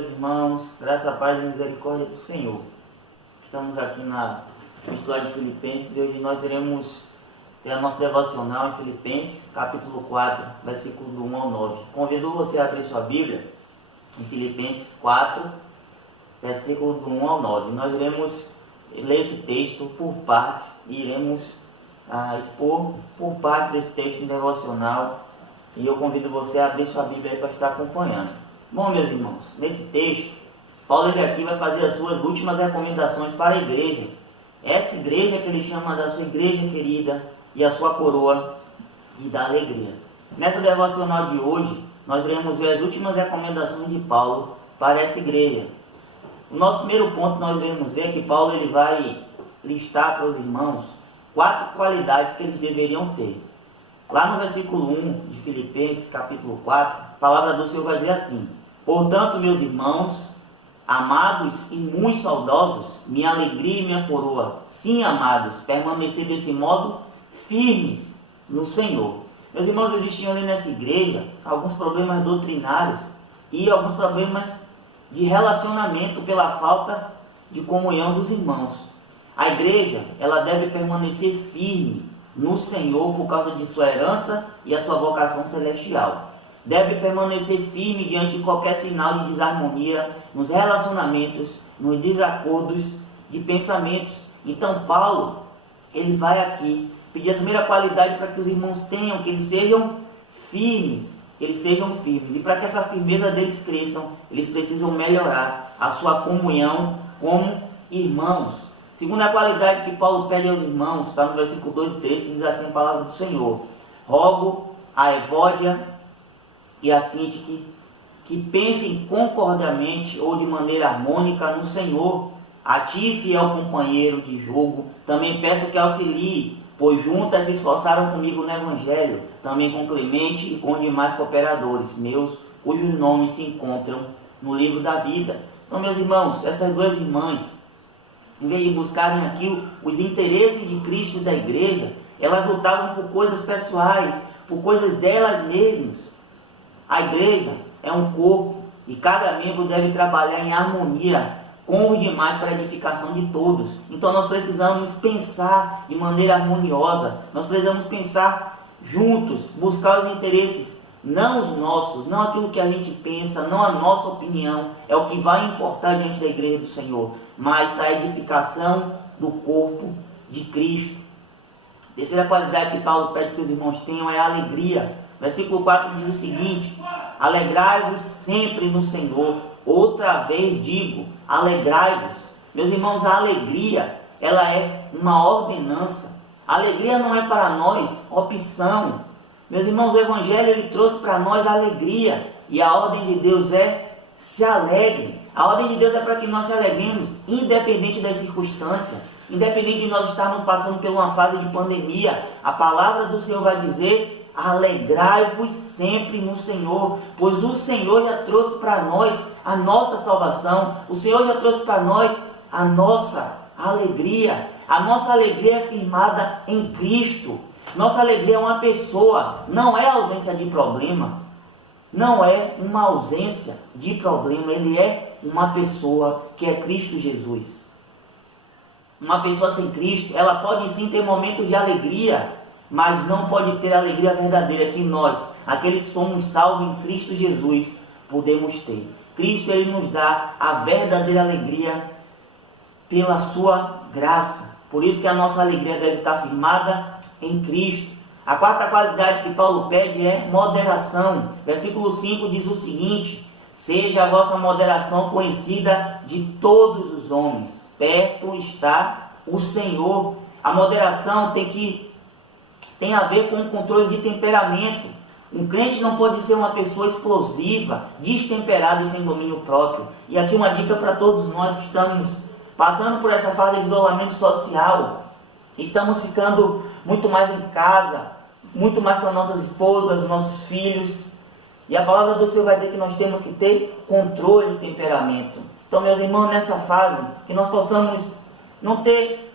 meus irmãos, graça, paz e misericórdia do Senhor. Estamos aqui na Epístola de Filipenses e hoje nós iremos ter a nossa devocional em Filipenses, capítulo 4, versículo do 1 ao 9. Convido você a abrir sua Bíblia em Filipenses 4, versículo do 1 ao 9. Nós iremos ler esse texto por partes e iremos expor por partes desse texto em devocional. E eu convido você a abrir sua Bíblia aí para estar acompanhando. Bom, meus irmãos, nesse texto, Paulo aqui vai fazer as suas últimas recomendações para a igreja. Essa igreja que ele chama da sua igreja querida e a sua coroa e da alegria. Nessa devocional de hoje, nós iremos ver as últimas recomendações de Paulo para essa igreja. O nosso primeiro ponto nós iremos ver que Paulo ele vai listar para os irmãos 4 qualidades que eles deveriam ter. Lá no versículo 1 de Filipenses, capítulo 4, a palavra do Senhor vai dizer assim: portanto, meus irmãos, amados e muito saudosos, minha alegria e minha coroa, sim, amados, permanecer desse modo firmes no Senhor. Meus irmãos, existiam ali nessa igreja alguns problemas doutrinários e alguns problemas de relacionamento pela falta de comunhão dos irmãos. A igreja, ela deve permanecer firme no Senhor por causa de sua herança e a sua vocação celestial. Deve permanecer firme diante de qualquer sinal de desarmonia nos relacionamentos, nos desacordos de pensamentos. Então Paulo, ele vai aqui pedir a primeira qualidade para que os irmãos tenham, que eles sejam firmes, E para que essa firmeza deles cresçam, eles precisam melhorar a sua comunhão como irmãos. Segunda qualidade que Paulo pede aos irmãos, está no versículo 2 e 3, que diz assim a palavra do Senhor: rogo a Evódia e a Sintique que pensem concordiamente ou de maneira harmônica no Senhor. A ti, fiel companheiro de jogo, também peço que auxilie, pois juntas se esforçaram comigo no Evangelho, também com Clemente e com demais cooperadores meus, cujos nomes se encontram no livro da vida. Então, meus irmãos, essas duas irmãs, em vez de buscarem aqui os interesses de Cristo e da igreja, elas lutavam por coisas pessoais, por coisas delas mesmas. A igreja é um corpo e cada membro deve trabalhar em harmonia com os demais para a edificação de todos. Então nós precisamos pensar de maneira harmoniosa, nós precisamos pensar juntos, buscar os interesses, não os nossos, não aquilo que a gente pensa, não a nossa opinião, é o que vai importar diante da igreja do Senhor, mas a edificação do corpo de Cristo. Terceira qualidade que Paulo pede que os irmãos tenham é a alegria. Versículo 4 diz o seguinte: alegrai-vos sempre no Senhor. Outra vez digo, alegrai-vos. Meus irmãos, a alegria, ela é uma ordenança. A alegria não é para nós opção. Meus irmãos, o Evangelho ele trouxe para nós a alegria. E a ordem de Deus é: se alegre. A ordem de Deus é para que nós se alegremos, independente das circunstâncias. Independente de nós estarmos passando por uma fase de pandemia. A palavra do Senhor vai dizer: alegrai-vos sempre no Senhor, pois o Senhor já trouxe para nós a nossa salvação. O Senhor já trouxe para nós a nossa alegria. A nossa alegria é firmada em Cristo. Nossa alegria é uma pessoa, não é ausência de problema. Não é uma ausência de problema, ele é uma pessoa que é Cristo Jesus. Uma pessoa sem Cristo, ela pode sim ter momentos de alegria, mas não pode ter a alegria verdadeira que nós, aqueles que somos salvos em Cristo Jesus, podemos ter. Cristo ele nos dá a verdadeira alegria pela sua graça. Por isso que a nossa alegria deve estar firmada em Cristo. A quarta qualidade que Paulo pede é moderação. Versículo 5 diz o seguinte: seja a vossa moderação conhecida de todos os homens. Perto está o Senhor. A moderação tem a ver com o controle de temperamento. Um crente não pode ser uma pessoa explosiva, destemperada e sem domínio próprio. E aqui uma dica para todos nós que estamos passando por essa fase de isolamento social. Estamos ficando muito mais em casa, muito mais com as nossas esposas, nossos filhos. E a palavra do Senhor vai dizer que nós temos que ter controle de temperamento. Então, meus irmãos, nessa fase, que nós possamos não ter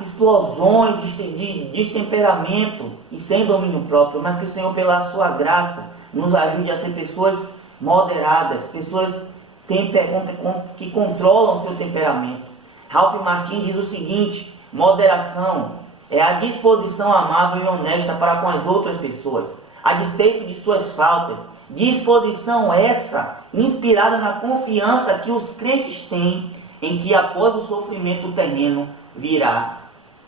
explosões de destemperamento e sem domínio próprio, mas que o Senhor, pela sua graça, nos ajude a ser pessoas moderadas, pessoas que controlam o seu temperamento. Ralph Martin diz o seguinte: moderação é a disposição amável e honesta para com as outras pessoas, a despeito de suas faltas. Disposição essa inspirada na confiança que os crentes têm em que após o sofrimento terreno virá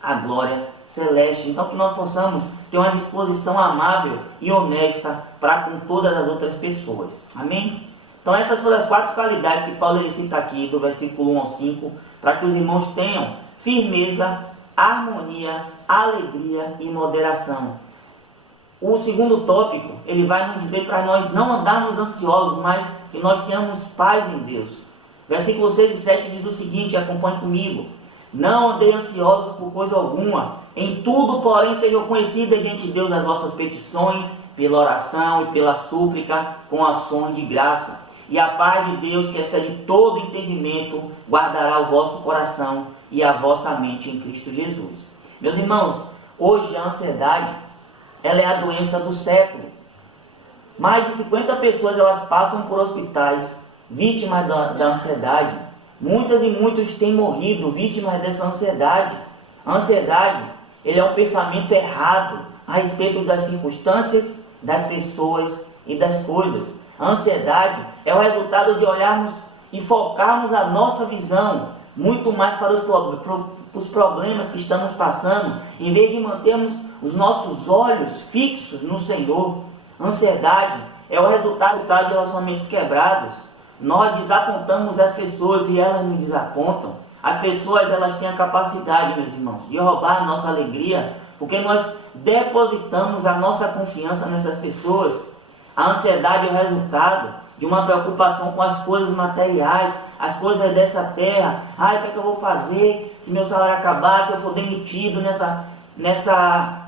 a glória celeste. Então que nós possamos ter uma disposição amável e honesta para com todas as outras pessoas. Amém? Então essas foram as 4 qualidades que Paulo ele cita aqui do versículo 1 ao 5, para que os irmãos tenham firmeza, harmonia, alegria e moderação. O segundo tópico, ele vai nos dizer para nós não andarmos ansiosos, mas que nós tenhamos paz em Deus. Versículos 6 e 7 diz o seguinte, acompanhe comigo: não andei ansiosos por coisa alguma, em tudo, porém, sejam conhecidas diante de Deus as vossas petições, pela oração e pela súplica, com ações de graça. E a paz de Deus, que excede todo entendimento, guardará o vosso coração e a vossa mente em Cristo Jesus. Meus irmãos, hoje a ansiedade, ela é a doença do século. Mais de 50 pessoas elas passam por hospitais vítimas da ansiedade. Muitas e muitos têm morrido vítimas dessa ansiedade. A ansiedade, ele é um pensamento errado a respeito das circunstâncias, das pessoas e das coisas. A ansiedade é o resultado de olharmos e focarmos a nossa visão muito mais para os problemas que estamos passando, em vez de mantermos os nossos olhos fixos no Senhor. Ansiedade é o resultado de relacionamentos quebrados. Nós desapontamos as pessoas e elas nos desapontam. As pessoas elas têm a capacidade, meus irmãos, de roubar a nossa alegria, porque nós depositamos a nossa confiança nessas pessoas. A ansiedade é o resultado de uma preocupação com as coisas materiais, as coisas dessa terra. O que é que eu vou fazer se meu salário acabar, se eu for demitido nessa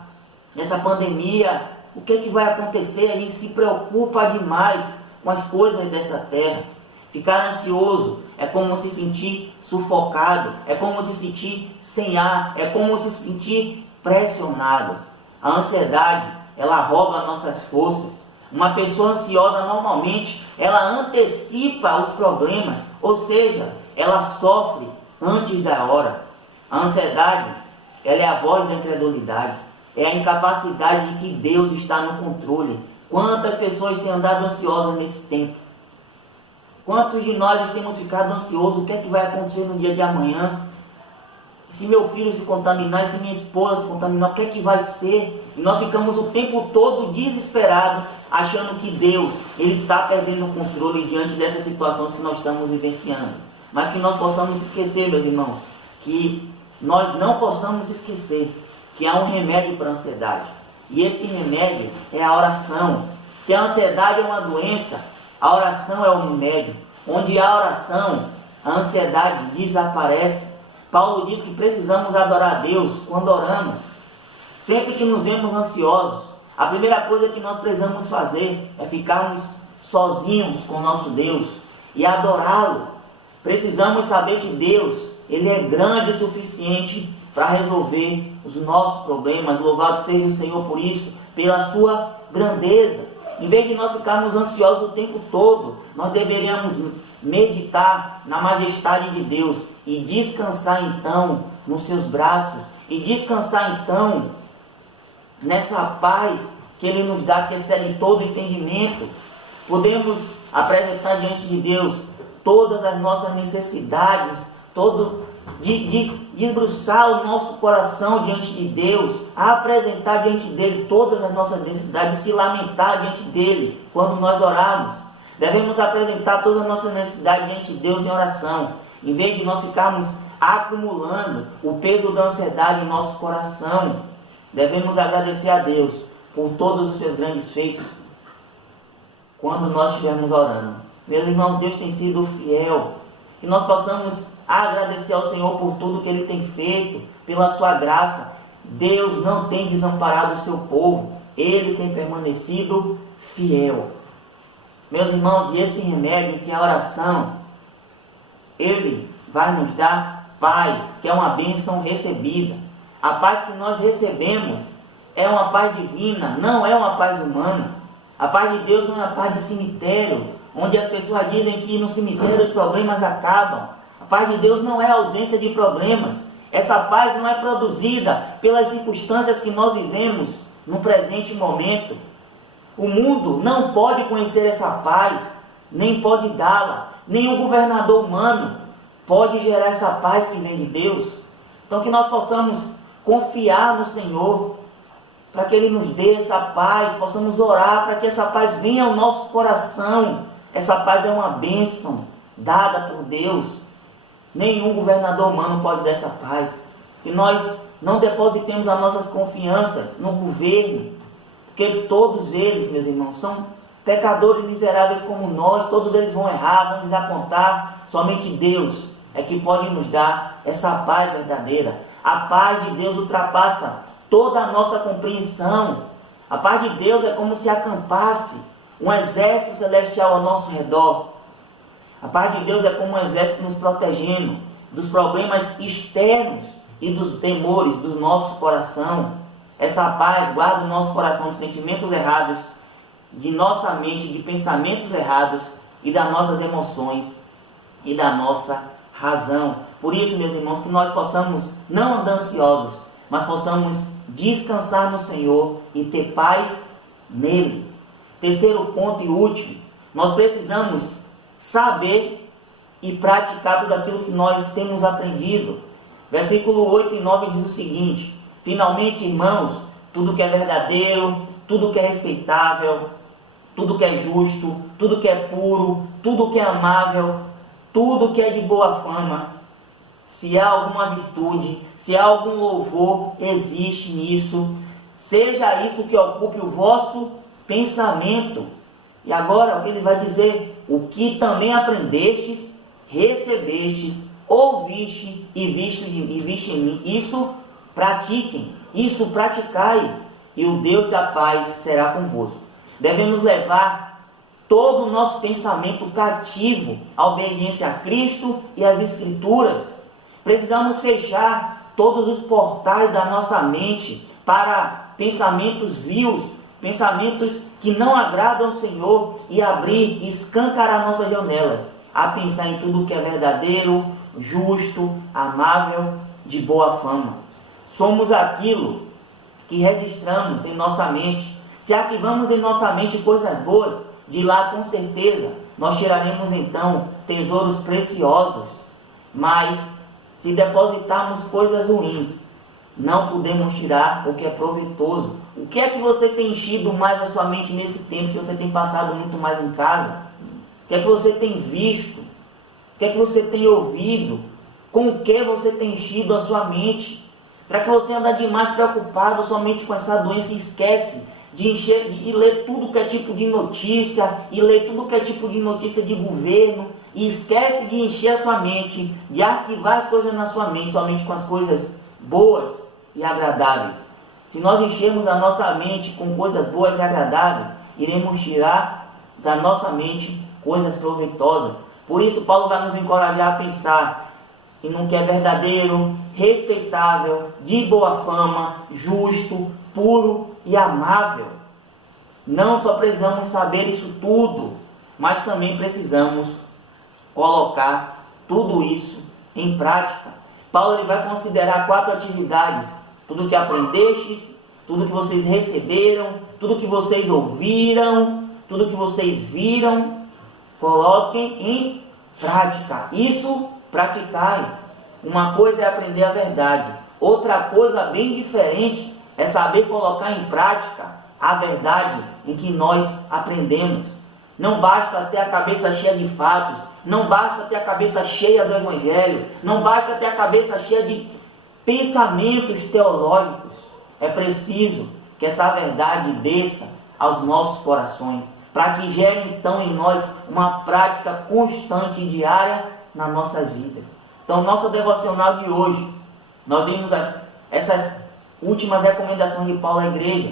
pandemia? O que é que vai acontecer? A gente se preocupa demais com as coisas dessa terra. Ficar ansioso é como se sentir sufocado, é como se sentir sem ar, é como se sentir pressionado. A ansiedade, ela rouba nossas forças. Uma pessoa ansiosa, normalmente, ela antecipa os problemas, ou seja, ela sofre antes da hora. A ansiedade, ela é a voz da incredulidade, é a incapacidade de que Deus está no controle. Quantas pessoas têm andado ansiosas nesse tempo? Quantos de nós temos ficado ansiosos? O que é que vai acontecer no dia de amanhã? Se meu filho se contaminar, se minha esposa se contaminar, o que é que vai ser? E nós ficamos o tempo todo desesperados, achando que Deus ele está perdendo o controle diante dessas situações que nós estamos vivenciando. Mas que nós possamos esquecer, meus irmãos, que nós não possamos esquecer que há um remédio para a ansiedade. E esse remédio é a oração. Se a ansiedade é uma doença, a oração é o remédio. Onde há oração, a ansiedade desaparece. Paulo diz que precisamos adorar a Deus quando oramos. Sempre que nos vemos ansiosos, a primeira coisa que nós precisamos fazer é ficarmos sozinhos com o nosso Deus e adorá-lo. Precisamos saber que Deus, ele é grande o suficiente para resolver os nossos problemas. Louvado seja o Senhor por isso, pela sua grandeza. Em vez de nós ficarmos ansiosos o tempo todo, nós deveríamos meditar na majestade de Deus e descansar então nos seus braços, e descansar então nessa paz que Ele nos dá, que excede todo entendimento. Podemos apresentar diante de Deus todas as nossas necessidades, debruçar o nosso coração diante de Deus, apresentar diante dele todas as nossas necessidades, se lamentar diante dele quando nós orarmos. Devemos apresentar todas as nossas necessidades diante de Deus em oração, em vez de nós ficarmos acumulando o peso da ansiedade em nosso coração. Devemos agradecer a Deus por todos os seus grandes feitos quando nós estivermos orando. Meus irmãos, Deus tem sido fiel. Que nós possamos agradecer ao Senhor por tudo que Ele tem feito, pela sua graça. Deus não tem desamparado o seu povo. Ele tem permanecido fiel. Meus irmãos, e esse remédio que é a oração, ele vai nos dar paz, que é uma bênção recebida. A paz que nós recebemos é uma paz divina, não é uma paz humana. A paz de Deus não é a paz de cemitério, onde as pessoas dizem que no cemitério os problemas acabam. A paz de Deus não é a ausência de problemas. Essa paz não é produzida pelas circunstâncias que nós vivemos no presente momento. O mundo não pode conhecer essa paz, nem pode dá-la. Nenhum governador humano pode gerar essa paz que vem de Deus. Então que nós possamos confiar no Senhor, para que Ele nos dê essa paz, possamos orar para que essa paz venha ao nosso coração. Essa paz é uma bênção dada por Deus. Nenhum governador humano pode dar essa paz. Que nós não depositemos as nossas confianças no governo, porque todos eles, meus irmãos, são pecadores miseráveis como nós. Todos eles vão errar, vão desapontar. Somente Deus é que pode nos dar essa paz verdadeira. A paz de Deus ultrapassa toda a nossa compreensão. A paz de Deus é como se acampasse um exército celestial ao nosso redor. A paz de Deus é como um exército nos protegendo dos problemas externos e dos temores do nosso coração. Essa paz guarda o nosso coração de sentimentos errados, de nossa mente, de pensamentos errados e das nossas emoções e da nossa razão. Por isso, meus irmãos, que nós possamos não andar ansiosos, mas possamos descansar no Senhor e ter paz nele. Terceiro ponto e último, nós precisamos saber e praticar tudo aquilo que nós temos aprendido. Versículo 8 e 9 diz o seguinte: finalmente, irmãos, tudo que é verdadeiro, tudo que é respeitável, tudo que é justo, tudo que é puro, tudo que é amável, tudo que é de boa fama, se há alguma virtude, se há algum louvor, existe nisso, seja isso que ocupe o vosso pensamento. E agora o que ele vai dizer? O que também aprendestes, recebestes, ouviste e viste em mim, isso pratiquem, isso praticai, e o Deus da paz será convosco. Devemos levar todo o nosso pensamento cativo à obediência a Cristo e às Escrituras. Precisamos fechar todos os portais da nossa mente para pensamentos vios, pensamentos que não agradam ao Senhor, e abrir, escancarar nossas janelas a pensar em tudo que é verdadeiro, justo, amável, de boa fama. Somos aquilo que registramos em nossa mente. Se arquivamos em nossa mente coisas boas, de lá com certeza nós tiraremos então tesouros preciosos. Mas se depositarmos coisas ruins, não podemos tirar o que é proveitoso. O que é que você tem enchido mais a sua mente nesse tempo que você tem passado muito mais em casa? O que é que você tem visto? O que é que você tem ouvido? Com o que você tem enchido a sua mente? Será que você anda demais preocupado somente com essa doença e esquece de encher e ler tudo que é tipo de notícia, e ler tudo que é tipo de notícia de governo, e esquece de encher a sua mente, de arquivar as coisas na sua mente somente com as coisas boas e agradáveis? Se nós enchermos a nossa mente com coisas boas e agradáveis, iremos tirar da nossa mente coisas proveitosas. Por isso Paulo vai nos encorajar a pensar em um que é verdadeiro, respeitável, de boa fama, justo, puro e amável. Não só precisamos saber isso tudo, mas também precisamos colocar tudo isso em prática. Paulo ele vai considerar 4 atividades: tudo que aprendestes, tudo que vocês receberam, tudo que vocês ouviram, tudo que vocês viram, coloquem em prática. Isso praticai. Uma coisa é aprender a verdade, outra coisa bem diferente é saber colocar em prática a verdade em que nós aprendemos. Não basta ter a cabeça cheia de fatos, não basta ter a cabeça cheia do Evangelho, não basta ter a cabeça cheia de pensamentos teológicos. É preciso que essa verdade desça aos nossos corações, para que gere então em nós uma prática constante e diária nas nossas vidas. Então, nosso devocional de hoje, nós vimos essas últimas recomendações de Paulo à igreja.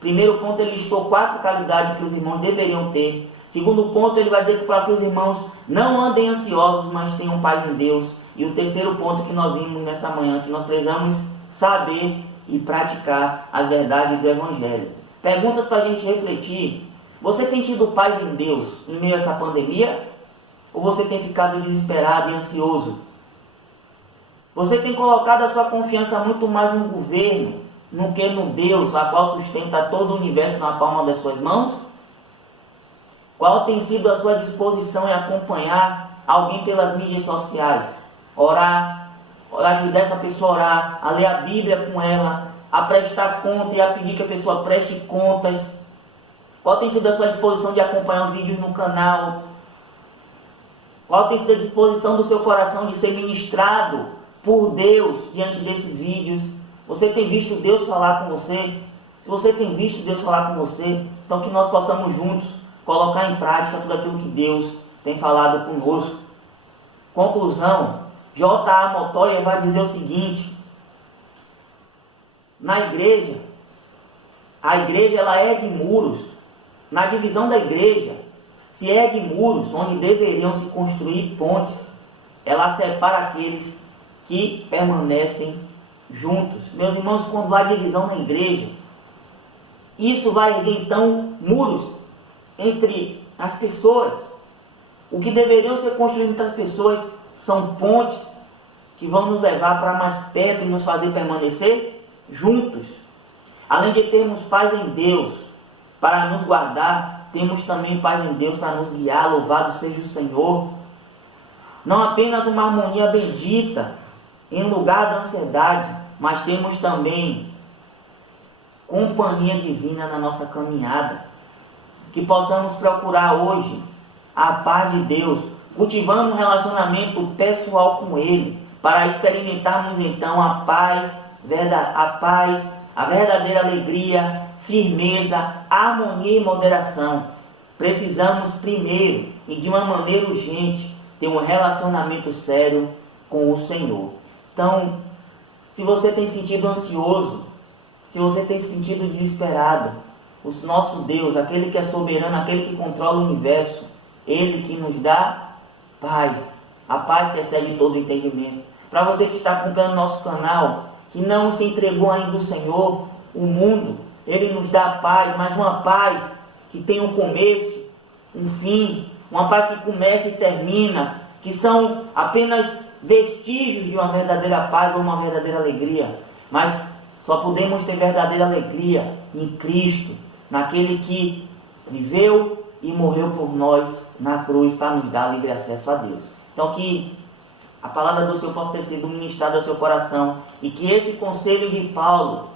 Primeiro ponto, ele listou 4 qualidades que os irmãos deveriam ter. Segundo ponto, ele vai dizer que para que os irmãos não andem ansiosos, mas tenham paz em Deus. E o terceiro ponto que nós vimos nessa manhã, que nós precisamos saber e praticar as verdades do Evangelho. Perguntas para a gente refletir. Você tem tido paz em Deus em meio a essa pandemia? Ou você tem ficado desesperado e ansioso? Você tem colocado a sua confiança muito mais no governo, no que no Deus, a qual sustenta todo o universo na palma das suas mãos? Qual tem sido a sua disposição em acompanhar alguém pelas mídias sociais? Orar, ajudar essa pessoa a orar, a ler a Bíblia com ela, a prestar conta e a pedir que a pessoa preste contas? Qual tem sido a sua disposição de acompanhar os vídeos no canal? Qual tem sido a disposição do seu coração de ser ministrado por Deus diante desses vídeos? Você tem visto Deus falar com você? Se você tem visto Deus falar com você, então que nós possamos juntos colocar em prática tudo aquilo que Deus tem falado conosco. Conclusão, J.A. Montoya vai dizer o seguinte: na igreja, a igreja ela ergue muros. Na divisão da igreja, se ergue muros onde deveriam se construir pontes. Ela separa aqueles que permanecem juntos. Meus irmãos, quando há divisão na igreja, isso vai erguer então muros entre as pessoas. O que deveriam ser construídos entre as pessoas são pontes que vão nos levar para mais perto e nos fazer permanecer juntos. Além de termos paz em Deus para nos guardar, temos também paz em Deus para nos guiar. Louvado seja o Senhor. Não apenas uma harmonia bendita em lugar da ansiedade, mas temos também companhia divina na nossa caminhada. Que possamos procurar hoje a paz de Deus, cultivando um relacionamento pessoal com Ele, para experimentarmos então a paz, a verdadeira alegria, firmeza, harmonia e moderação. Precisamos primeiro, e de uma maneira urgente, ter um relacionamento sério com o Senhor. Então, se você tem sentido ansioso, se você tem se sentido desesperado, o nosso Deus, aquele que é soberano, aquele que controla o universo, Ele que nos dá paz, a paz que excede todo o entendimento. Para você que está acompanhando nosso canal, que não se entregou ainda ao Senhor, o mundo, Ele nos dá paz, mas uma paz que tem um começo, um fim, uma paz que começa e termina, que são apenas vestígios de uma verdadeira paz ou uma verdadeira alegria. Mas só podemos ter verdadeira alegria em Cristo, naquele que viveu e morreu por nós na cruz para nos dar livre acesso a Deus. Então que a palavra do Senhor possa ter sido ministrada ao seu coração e que esse conselho de Paulo,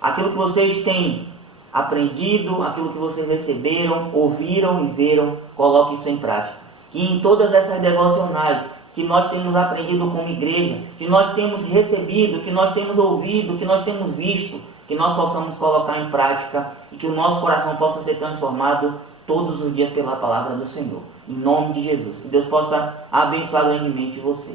aquilo que vocês têm aprendido, aquilo que vocês receberam, ouviram e viram, coloque isso em prática. Que em todas essas devocionais que nós temos aprendido como igreja, que nós temos recebido, que nós temos ouvido, que nós temos visto, que nós possamos colocar em prática e que o nosso coração possa ser transformado todos os dias pela palavra do Senhor. Em nome de Jesus. Que Deus possa abençoar grandemente você.